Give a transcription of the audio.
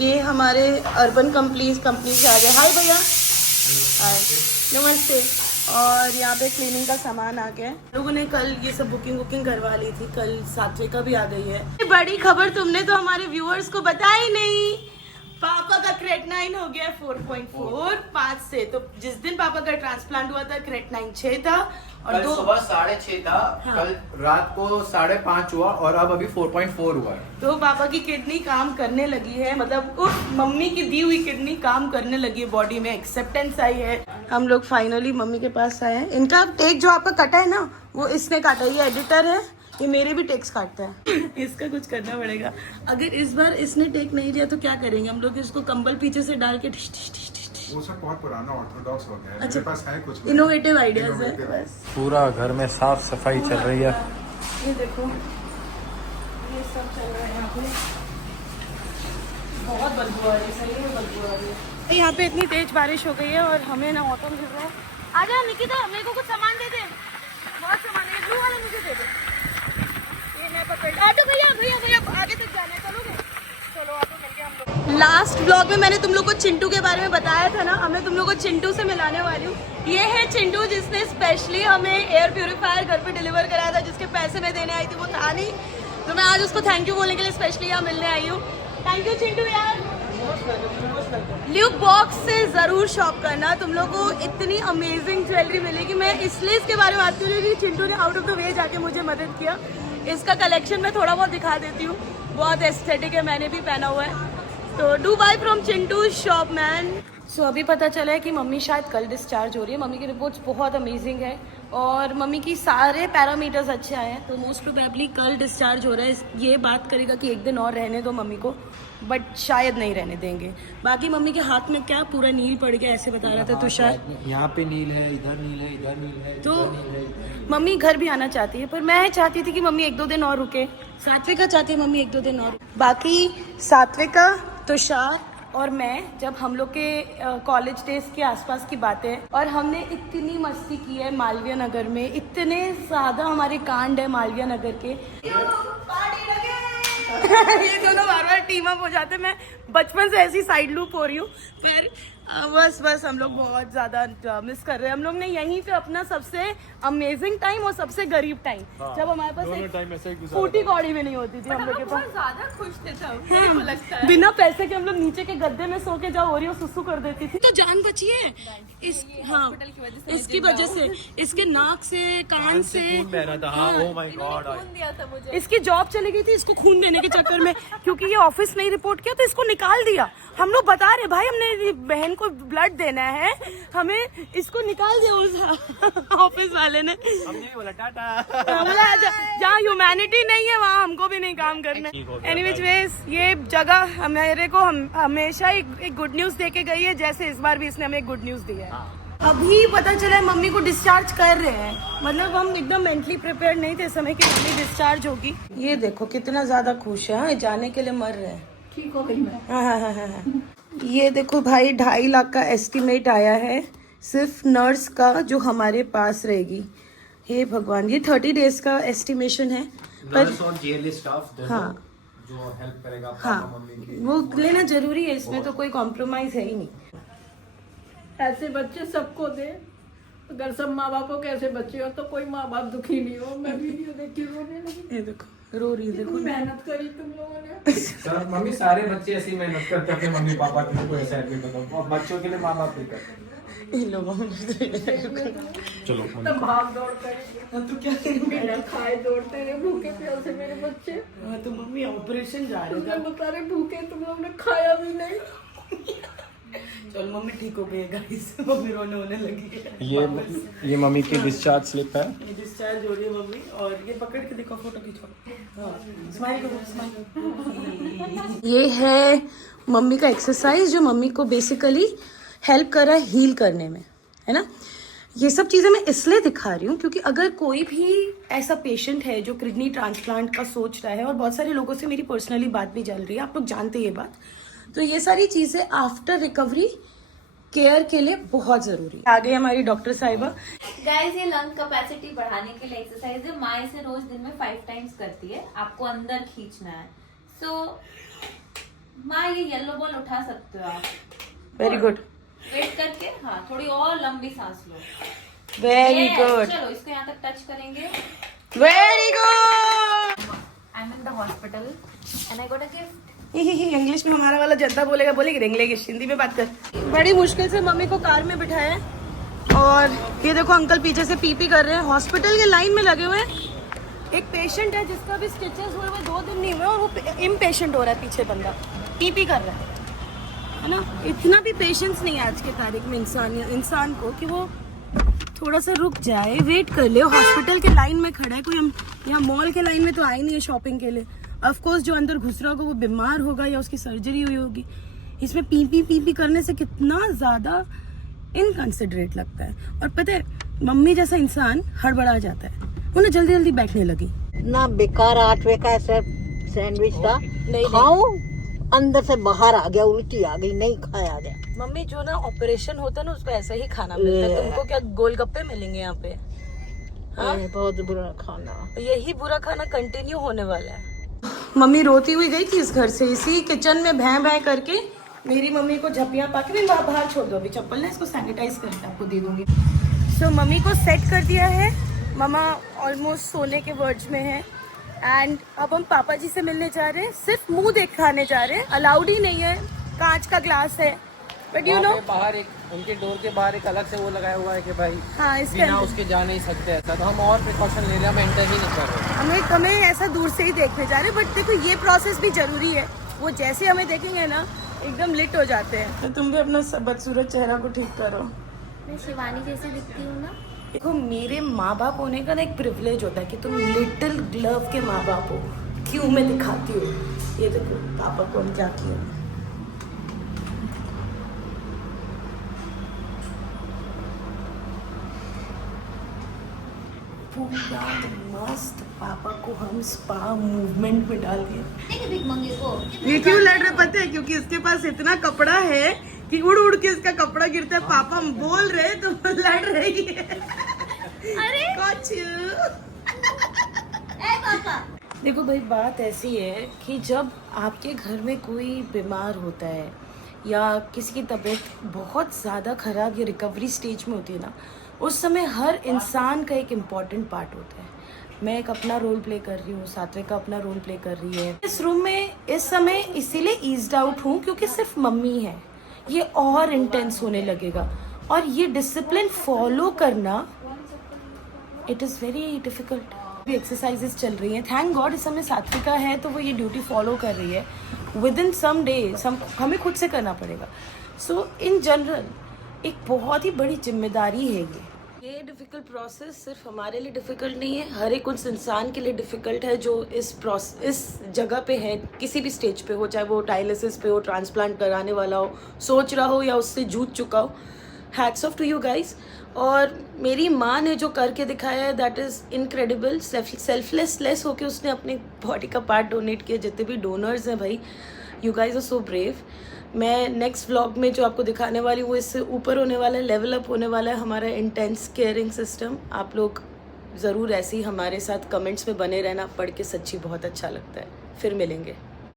ये हमारे urban company से आ गए। हाय भैया। हाय नमस्ते। और यहाँ पे क्लीनिंग का सामान आ गया है। लोगों ने कल ये सब बुकिंग करवा ली थी, कल सात्विका भी आ गई है। बड़ी खबर तुमने तो हमारे व्यूअर्स को बताई नहीं, पापा का क्रेटनाइन हो गया 4.4 5 से। तो जिस दिन पापा का ट्रांसप्लांट हुआ था क्रेटनाइन 6 था और कल सुबह 6:30 था। हाँ। कल रात को 5:30 हुआ और अब अभी 4.4 हुआ है। तो पापा की किडनी काम करने लगी है, मतलब उस मम्मी की दी हुई किडनी काम करने लगी है, बॉडी में एक्सेप्टेंस आई है। हम लोग फाइनली मम्मी के पास आए हैं। इनका टेक जो आपका कटा है ना, वो इसने काटा। ये एडिटर है, ये मेरे भी टेक्स काटता है। इसका कुछ करना पड़ेगा। अगर इस बार इसने टेक नहीं दिया तो क्या करेंगे हम लोग? इसको कंबल पीछे से डाल के वो सब बहुत पुराना ऑर्थोडॉक्स हो गया है। अच्छा, मेरे पास है कुछ इनोवेटिव आइडियाज है बस। पूरा घर में साफ सफाई चल रही है। ये देखो, ये सब चल रहा है यहाँ पे। बहुत बदबू आ रही है, सही में बदबू आ रही है। यहाँ पे इतनी तेज बारिश हो गई है और हमें ना ऑटो मिल रहा है। आजा निकिता, मेरे को कुछ सामान दे दे। बहुत सामान है, ब्लू वाला मुझे दे दे। ये मैं पकड़। ऑटो भैया भैया भैया आगे तक जाना है, चलोगे? चलो ऑटो मिल गया हम लोग। लास्ट ब्लॉग में मैंने तुम लोग को चिंटू के बारे में बताया था ना, अब मैं तुम लोग को चिंटू से मिलाने वाली हूँ। ये है चिंटू, जिसने स्पेशली हमें एयर प्यूरिफायर घर पे डिलीवर कराया था, जिसके पैसे मैं देने आई थी, वो था नहीं। तो मैं आज उसको थैंक यू बोलने के लिए स्पेशली यहाँ मिलने आई हूँ। थैंक यू चिंटू यार। ल्यूक बॉक्स से जरूर शॉप करना, तुम लोग को इतनी अमेजिंग ज्वेलरी मिलेगी। मैं इसलिए इसके बारे में बात कर रही हूँ कि चिंटू ने आउट ऑफ द वे जाके मुझे मदद किया। इसका कलेक्शन मैं थोड़ा बहुत दिखा देती हूँ, बहुत एस्थेटिक है, मैंने भी पहना हुआ है। तो do buy from Chintu shop man. So अभी पता चला है कि मम्मी शायद कल डिस्चार्ज हो रही है। मम्मी की रिपोर्ट्स बहुत अमेजिंग है और मम्मी की सारे पैरामीटर्स अच्छे आए हैं, तो मोस्ट प्रोबेबली कल डिस्चार्ज हो रहा है। ये बात करेगा कि एक दिन और रहने दो मम्मी को, बट शायद नहीं रहने देंगे। बाकी मम्मी के हाथ में क्या पूरा नील पड़ गया, ऐसे बता रहा था तुषार। यहाँ पे नील है, इधर नील है, इधर नील है, तो मम्मी घर भी आना चाहती है, पर मैं चाहती थी कि मम्मी 1-2 दिन और रुके। सात्विका चाहती है मम्मी 1-2 दिन और। बाकी सात्विका, तुषार और मैं, जब हम लोग के कॉलेज डेज के आसपास की बातें, और हमने इतनी मस्ती की है मालवीय नगर में, इतने ज्यादा हमारे कांड है मालवीय नगर के। ये दोनों बार बार टीम अप हो जाते। मैं बचपन से ऐसी साइड लूप हो रही हूँ, फिर बस हम लोग बहुत ज्यादा मिस कर रहे हैं। हम लोग ने यहीं पे अपना सबसे अमेजिंग टाइम और सबसे गरीब टाइम, जब हमारे पास फूटी कौड़ी भी नहीं होती थी हम लोग के पास। ज्यादा खुश थे तब, लगता है। बिना पैसे के हम लोग नीचे के गद्दे में सो के जाओ हो रही हो सुसु कर देती थी। तो जान बची है इस, हाँ, इसकी वजह से, इसके नाक से, कान से बह रहा था। हाँ, ओह माय गॉड। खून दिया था मुझे। इसकी जॉब चली गई थी इसको खून देने के चक्कर में, क्योंकि ये ऑफिस नहीं रिपोर्ट किया तो इसको निकाल दिया। हम लोग बता रहे भाई हमने बहन को ब्लड देना है, हमें इसको निकाल दिया उस ऑफिस वाले ने। हमने बोला टाटा। बोला जहाँ ह्यूमैनिटी नहीं है वहाँ हमको भी नहीं काम करना। एनीवेज ये जगह हमारे को हमेशा एक गुड न्यूज दे के गई है, जैसे इस बार भी इसने हमें एक गुड न्यूज दी है। अभी पता चला है मम्मी को डिस्चार्ज कर रहे हैं, मतलब हम एकदम मेंटली प्रिपेयर नहीं थे इस समय कि मम्मी डिस्चार्ज होगी। ये देखो कितना ज्यादा खुश है, जाने के लिए मर रहे हैं। ठीक हो गई मैं। हाँ। ये देखो भाई 2.5 लाख का एस्टिमेट आया है सिर्फ नर्स का, जो हमारे पास रहेगी। हे भगवान, ये 30 डेज का एस्टिमेशन है, पर और जेएलए स्टाफ दोनों, हाँ, जो हेल्प करेगा हाँ, मम्मी की, वो लेना जरूरी है, इसमें तो कोई कॉम्प्रोमाइज है ही नहीं। ऐसे बच्चे सबको दे, अगर सब माँ बापों के ऐसे बच्चे हो तो कोई माँ बाप दुखी नहीं हो। मैं वीडियो देख के रोने लगी। ये देखो रो रही है, देखो मेहनत करी तुम लोगों ने। सर मम्मी सारे बच्चे ऐसी मेहनत करते अपने मम्मी पापा के लिए, कोई ऐसा एडमिट होता है बच्चों के लिए, माँ बाप नहीं करते। इन लोगों चलो तब भाग दौड़ करी, तो क्या करेंगे? बिना खाए दौड़ते रहे भूखे प्यासे मेरे बच्चे। तो मम्मी ऑपरेशन जा रहे तुमने थे। बता रहे भूखे, तुम लोग ने खाया भी नहीं। चल मम्मी ठीक हो गई गाइस, मम्मी रोने होने लगी है। ये मम्मी की डिस्चार्ज स्लिप है। ये डिस्चार्ज हो रही है मम्मी, और ये पकड़ के देखो, फोटो खींचो। हाँ, स्माइल करो, स्माइल। ये है मम्मी का एक्सरसाइज, जो मम्मी को बेसिकली हेल्प कर रहा है हील करने में, है ना। ये सब चीज़ें मैं इसलिए दिखा रही हूँ क्योंकि अगर कोई भी ऐसा पेशेंट है जो किडनी ट्रांसप्लांट का सोच रहा है, और बहुत सारे लोगों से मेरी पर्सनली बात भी चल रही है, आप लोग जानते हैं ये बात, तो ये सारी चीज़ें आफ्टर रिकवरी केयर के लिए बहुत जरूरी है। आ गई हमारी डॉक्टर साहिबा। गाइस, ये लंग कैपेसिटी बढ़ाने के लिए एक्सरसाइज है। माँ इसे रोज दिन में 5 टाइम्स करती है। आपको अंदर खींचना है। सो माँ ये येलो बॉल उठा सकते हो आप। वेरी गुड, वेट करके, हाँ थोड़ी और लंबी सांस लो। वेरी Yes, गुड, चलो इसको यहाँ तक टच करेंगे। Very good. I am in the hospital and I got a gift. English में हमारा वाला जनता बोलेगा, बोलेगी इंग्लिश, हिंदी में बात कर। बड़ी मुश्किल से मम्मी को कार में बिठाया और ये देखो अंकल पीछे से पी कर रहे हैं। हॉस्पिटल के लाइन में लगे हुए हैं। एक पेशेंट है जिसका भी स्टिचेस हुए 2 दिन नहीं हुए और वो इम्पेशेंट हो रहा है, पीछे बंदा पी कर रहा है ना। इतना भी पेशेंस नहीं है आज के तारीख में इंसान को कि वो थोड़ा सा रुक जाए, वेट कर ले। हॉस्पिटल के लाइन में खड़ा है कोई, हम यहाँ मॉल के लाइन में तो आए नहीं है शॉपिंग के लिए। ऑफ कोर्स जो अंदर घुस रहा होगा वो बीमार होगा या उसकी सर्जरी हुई होगी। इसमें पी करने से कितना ज़्यादा इनकंसिडरेट लगता है। और पता है मम्मी जैसा इंसान हड़बड़ा जाता है, वो ना जल्दी जल्दी बैठने लगी। ना बेकार 8वें का ऐसा सैंडविच था, नहीं खाऊं अंदर से बाहर आ गया, उल्टी आ गई, नहीं खाया गया। मम्मी जो ना ऑपरेशन होता है ना उसको ऐसा ही खाना मिलता है, तुमको क्या गोलगप्पे मिलेंगे यहाँ पे? हाँ? बहुत बुरा खाना। यही बुरा खाना कंटिन्यू होने वाला है। मम्मी रोती हुई गई थी इस घर से, इसी किचन में भैं भैं करके मेरी मम्मी को झपियाँ पाके भी बाहर छोड़ दो। अभी चप्पल ना इसको सैनिटाइज करके आपको दे दूंगी। सो मम्मी को सेट कर दिया है, मम्मा ऑलमोस्ट सोने के वर्ड्स में है। एंड अब हम पापा जी से मिलने जा रहे हैं, सिर्फ मुंह दिखाने जा रहे हैं, अलाउड ही नहीं है, कांच का ग्लास है। बट यू नो बाहर एक उनके डोर के बाहर एक अलग से वो लगाया हुआ है कि भाई हाँ इसके बिना उसके जा नहीं सकते ऐसा, तो हम और प्रिकॉशन ले रहे हैं, हम एंटर ही नहीं कर रहे। हमें ऐसा दूर से ही देखने जा रहे हैं। बट देखो ये प्रोसेस भी जरूरी है, वो जैसे हमें देखेंगे ना एकदम लिट हो जाते हैं। तो तुम भी अपना बदसूरत चेहरा को ठीक करो। मैं शिवानी जैसे दिखती हूँ ना। देखो मेरे माँ बाप होने का ना एक प्रिविलेज होता है कि तुम लिटिल ग्लव के माँ बाप हो। क्यों मैं दिखाती हूँ, ये देखो पापा को हम क्या किया। पूरा मस्त पापा को हम स्पा मूवमेंट में डाल दिया। बिग मंगी को ये क्यों लड़ रहे पता है? क्योंकि इसके पास इतना कपड़ा है कि उड़ उड़ के इसका कपड़ा गिरता है। पापा हम बोल रहे तो लड़ रही है। अरे कुछ ए पापा। देखो भाई बात ऐसी है कि जब आपके घर में कोई बीमार होता है या किसी की तबीयत बहुत ज़्यादा ख़राब या रिकवरी स्टेज में होती है ना, उस समय हर इंसान का एक इम्पॉर्टेंट पार्ट होता है। मैं एक अपना रोल प्ले कर रही हूँ, सात्विका अपना रोल प्ले कर रही है इस रूम में। इस समय इसीलिए ईज्ड आउट हूँ क्योंकि सिर्फ मम्मी है। ये और इंटेंस होने लगेगा और ये डिसिप्लिन फॉलो करना इट इज़ वेरी डिफिकल्ट। भी एक्सरसाइजेस चल रही हैं, थैंक गॉड इस समय सात्विका है तो वो ये ड्यूटी फॉलो कर रही है। विद इन सम डेज हमें खुद से करना पड़ेगा। सो इन जनरल एक बहुत ही बड़ी जिम्मेदारी है ये डिफ़िकल्ट प्रोसेस सिर्फ हमारे लिए डिफ़िकल्ट नहीं है, हर एक उस इंसान के लिए डिफ़िकल्ट है जो इस जगह पे है, किसी भी स्टेज पे हो, चाहे वो डायलिसिस पे हो, ट्रांसप्लांट कराने वाला हो, सोच रहा हो या उससे जूझ चुका हो। Hats off to you guys. और मेरी माँ ने जो करके दिखाया है दैट इज़ इनक्रेडिबल। सेल्फलेस होके उसने अपने बॉडी का पार्ट डोनेट किया। जितने भी डोनर्स हैं भाई, you guys are so brave. मैं नेक्स्ट व्लॉग में जो आपको दिखाने वाली हूँ वो इससे ऊपर होने वाला है, लेवल अप होने वाला है हमारा इंटेंस केयरिंग सिस्टम। आप लोग ज़रूर ऐसे ही हमारे साथ कमेंट्स में बने रहना, पढ़ के सच्ची बहुत अच्छा लगता है। फिर मिलेंगे।